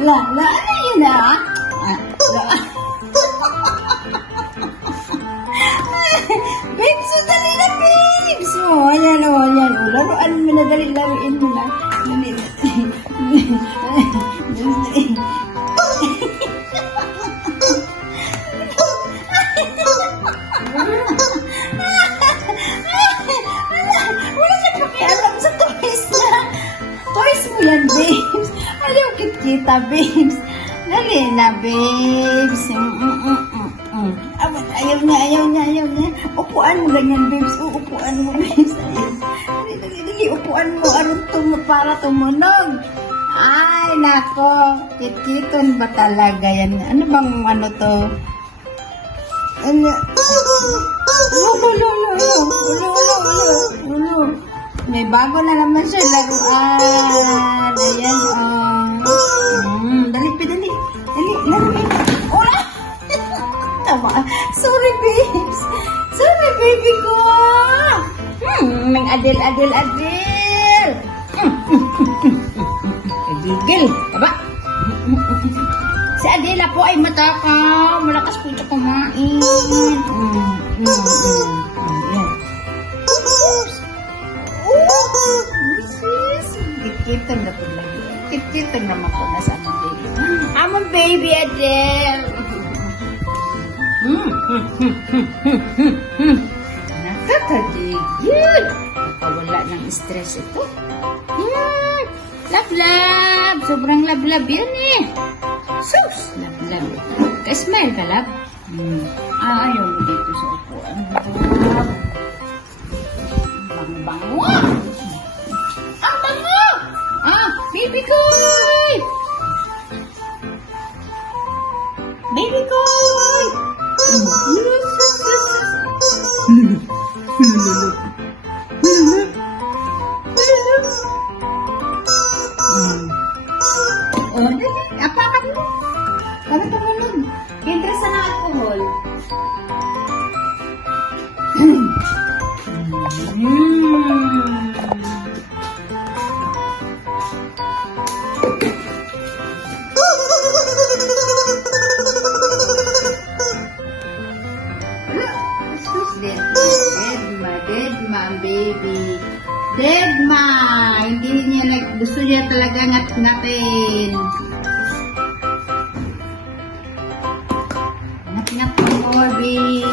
Ala, ala, ano yun ah? Babes, so dali na, babes. Oh, ayan, oh, ayan. Oh, laruan mo na, dali, laruin mo na. Dali, wala siya pakialam sa toys niya. Toys mo yan, babes. Ayaw kita, babes. Dali na, babes. Ayaw niya. Upuan mo ganyan, babes. Upuan mo, babes. Dali, upuan mo. Aron para tumunog. Ay, nako. Kitkiton ba talaga yan? Ano bang ano to? Ano? May bago na naman siya laruan. Ayan, dali, laruin. Wala! Tama. Sorry, babes. Sorry, baby ko. May adil. Gigil. Aba. Si Adela po ay matakaw. Malakas po ito kumain. Kitkitan na po lang. Kitkitan naman po na sa aming baby. Among baby, Adele. Nakakadigil. Nakawala ng stress ito. Love. Sobrang love yan eh. Sus, love. Ka-smile ka, love. Ayaw mo dito sa upuan. Bango. Ang bango! Baby koy! Baby koy! Apakan mo. Kami tumulog. Interest na alcohol. Deadma ang baby. Deadma! Hindi niya gusto niya talaga ngat-ngatin. Ngat-ngat po, baby.